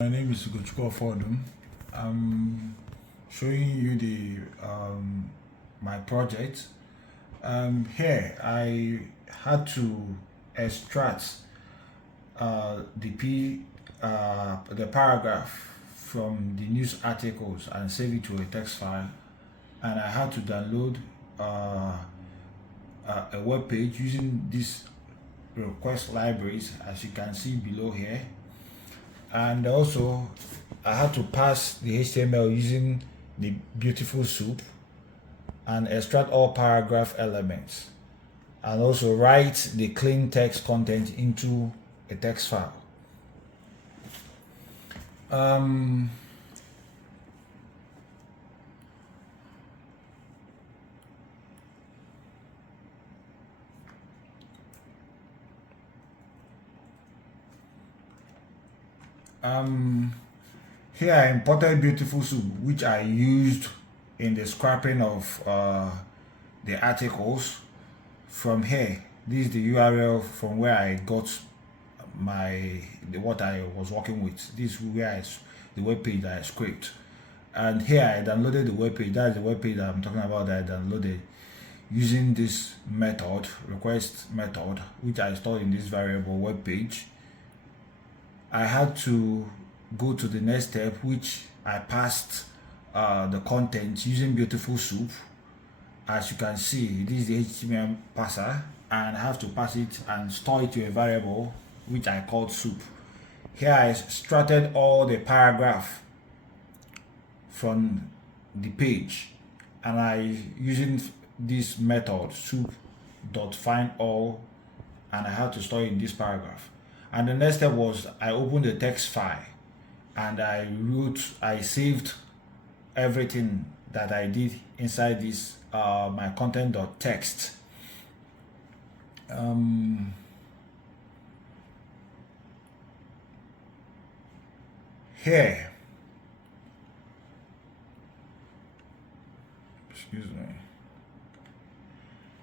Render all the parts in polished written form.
My name is Ugochukwu Fordum. I'm showing you the my project. Here I had to extract the paragraph from the news articles and save it to a text file, and I had to download a web page using these request libraries, as you can see below here. And also I had to pass the HTML using the Beautiful Soup and extract all paragraph elements, and also write the clean text content into a text file. Here I imported Beautiful Soup, which I used in the scrapping of the articles. From here, this is the URL from where I got what I was working with. This is where the web page that I scraped, and here I downloaded the web page. That's the web page that I'm talking about that I downloaded using this method, request method, which I stored in this variable web page. I had to go to the next step, which I passed the content using Beautiful Soup. As you can see, this is the HTML parser, and I have to pass it and store it to a variable which I called soup. Here I extracted all the paragraph from the page, and I using this method soup.findAll, and I had to store it in this paragraph. And the next step was I opened the text file and I saved everything that I did inside this my content.txt. Here, excuse me.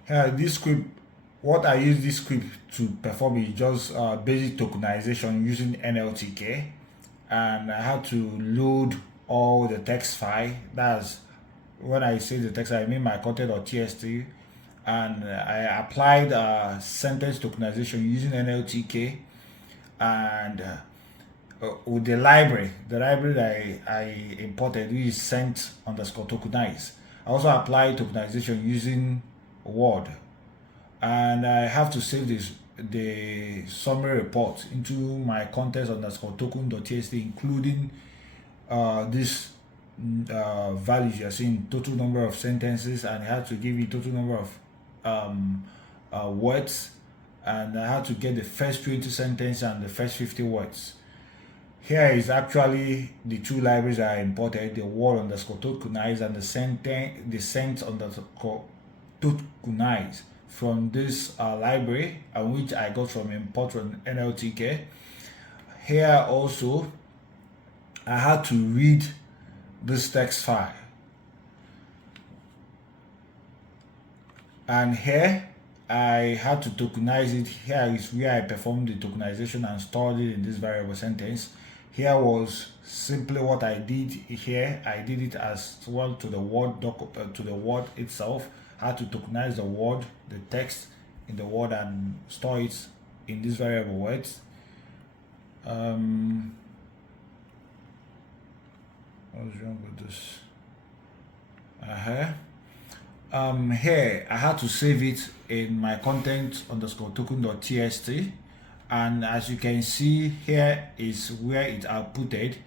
Here, this script, what I use this script to perform is just basic tokenization using NLTK, and I had to load all the text file. That's when I say the text, I mean my content.txt, and I applied sentence tokenization using NLTK, and with the library that I imported, which is sent_tokenize. I also applied tokenization using Word, and I have to save the summary report into my context_token.txt, including this values you're seeing, total number of sentences, and I had to give it total number of words, and I had to get the first 20 sentences and the first 50 words. Here is actually the two libraries I imported: the Word_tokenize and the sent_tokenize from this library, and which I got from import from NLTK. Here also I had to read this text file, and here I had to tokenize it. Here is where I performed the tokenization and stored it in this variable sentence. Here was simply what I did here. I did it as well to the Word to the Word itself. I had to tokenize the word, the text in the Word, and store it in this variable words. What's wrong with this? Here I had to save it in my content_token.txt, and as you can see, here is where it outputted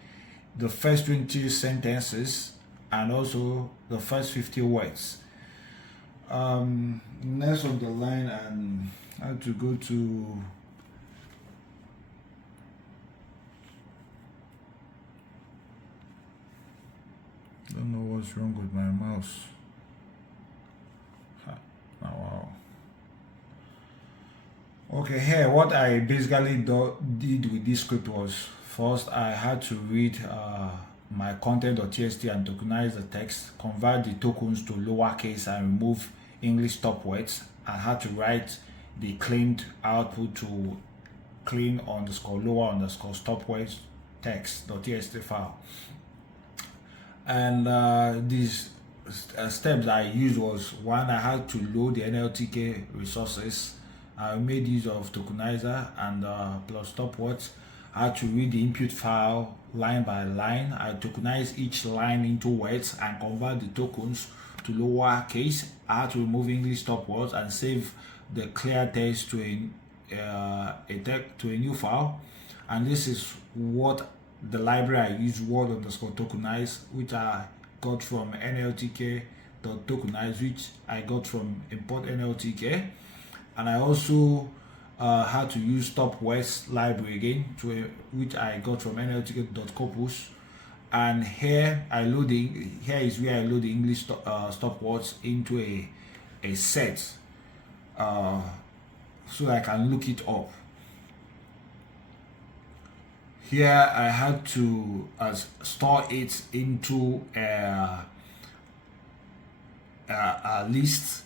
the first 20 sentences and also the first 50 words. Next on the line, and I have to go to don't know what's wrong with my mouse. Oh, wow. Okay, here what I basically did with this script was, first I had to read my content.txt and tokenize the text, convert the tokens to lowercase and remove English stop words. I had to write the cleaned output to clean_lower_stop words text.txt file. And these steps I used was, one, I had to load the NLTK resources. I made use of tokenizer and plus stopwords. I had to read the input file line by line. I tokenized each line into words and convert the tokens to lowercase. I had to remove English stopwords and save the clear text to a new file. And this is what the library I use, word_tokenize, which I got from nltk.tokenize, which I got from import nltk. And I also had to use stopwords library again, which I got from nltk.corpus. And here is where I load the English stopwords into a set, so I can look it up. Here I had to store it into a list,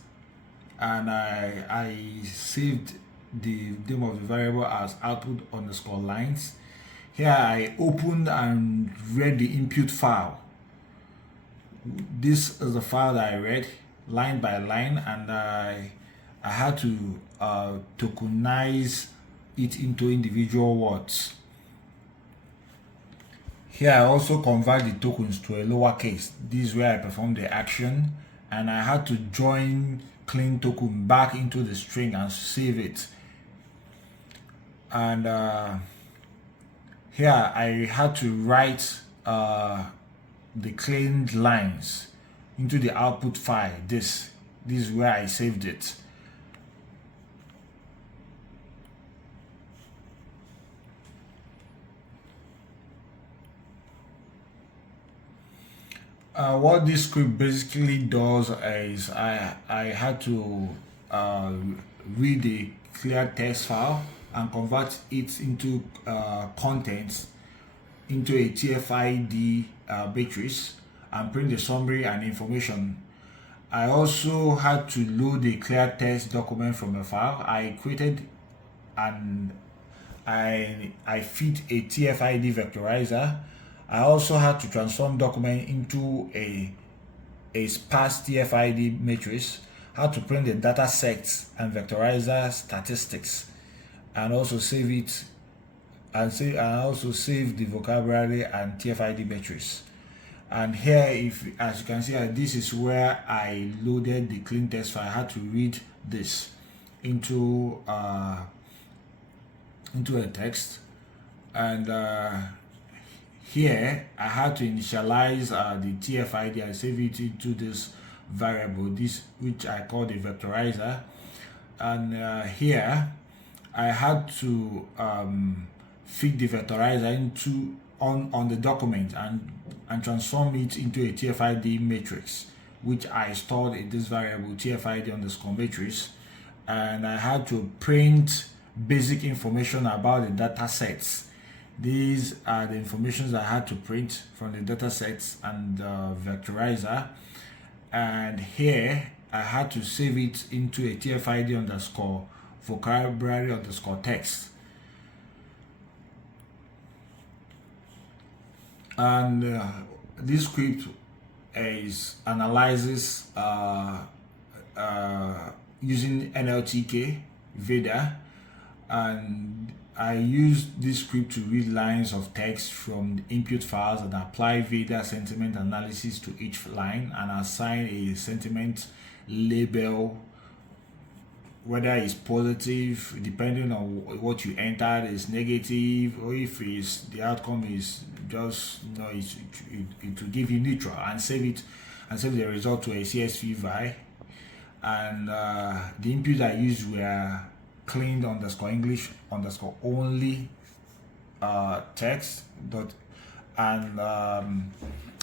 and I saved the name of the variable as output_lines. Here I opened and read the input file. This is the file that I read line by line, and I had to tokenize it into individual words. Here I also convert the tokens to a lowercase. This is where I perform the action, and I had to join clean token back into the string and save it. And here I had to write the cleaned lines into the output file. This is where I saved it. What this script basically does is I had to read the clear text file and convert it into contents into a TF-ID matrix and print the summary and information. I also had to load the clear text document from a file. I created and I fit a TF-ID vectorizer. I also had to transform document into a sparse TF-ID matrix. How to print the data sets and vectorizer statistics, and also save it, and also save the vocabulary and TF-ID matrix. And here, as you can see, this is where I loaded the clean text file. I had to read this into a text, and here I had to initialize the TF-ID. I save it into this variable, which I call the vectorizer. And here I had to feed the vectorizer on the document and transform it into a TF-ID matrix, which I stored in this variable TF-ID_matrix. And I had to print basic information about the data sets. These are the informations I had to print from the data sets and the vectorizer. And here I had to save it into a TF-ID_vocabulary_text. And this script analyzes using NLTK VEDA, and I used this script to read lines of text from the input files and apply VEDA sentiment analysis to each line and assign a sentiment label, whether it's positive, depending on what you entered, is negative, or if the outcome is just, it will give you neutral, and save the result to a CSV file. And the inputs I used were cleaned_English_only text and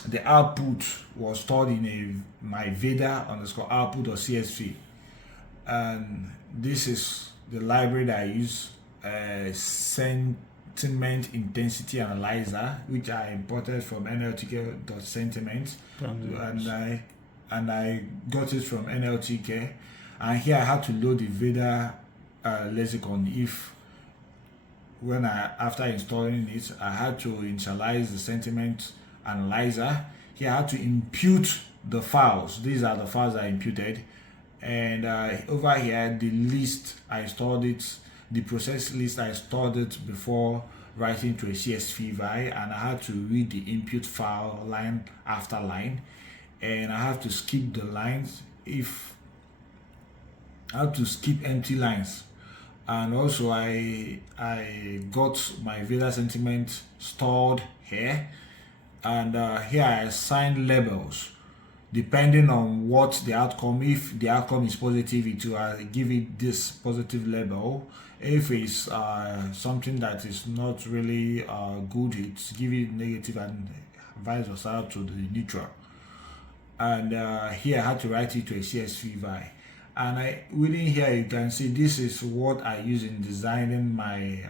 the output was stored in my VEDA_output.csv. And this is the library that I use, sentiment intensity analyzer, which I imported from nltk.sentiment, and I got it from NLTK. And here I had to load the VEDA lexicon after installing it, I had to initialize the sentiment analyzer. Here I had to impute the files. These are the files I imputed, and over here the list I stored it, the process list I stored it before writing to a CSV file, and I had to read the input file line after line, and I have to skip the lines if I have to skip empty lines. And also I got my Veda sentiment stored here, and here I assign labels depending on what the outcome. If the outcome is positive, it will give it this positive label. If it's something that is not really good, it's give it negative, and vice versa to the neutral. And here I had to write it to a CSV file. And within here you can see this is what I use in designing my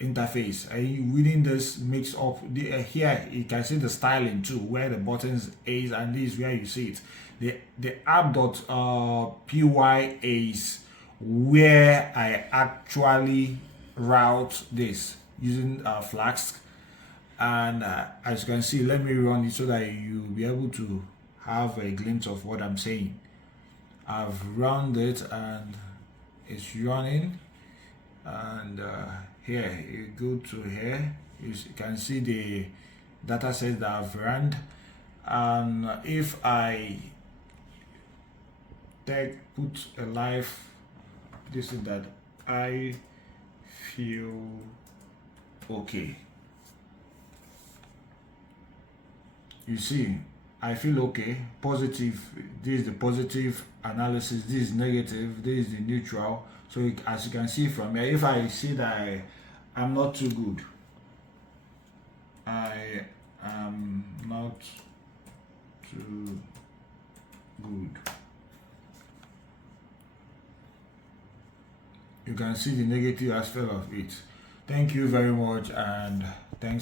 interface. Within this mix up here you can see the styling too, where the buttons is, and this is where you see it. The app.py is where I actually route this using Flask. And as you can see, let me run it so that you'll be able to have a glimpse of what I'm saying. I've run it and it's running, and here you go to here, you can see the data set that I've run. And if I put a live, this is that I feel okay, you see I feel okay, positive. This is the positive analysis, this is negative, this is the neutral. So as you can see from here, if I see that I'm not too good, I am not too good, you can see the negative aspect of it. Thank you very much, and thanks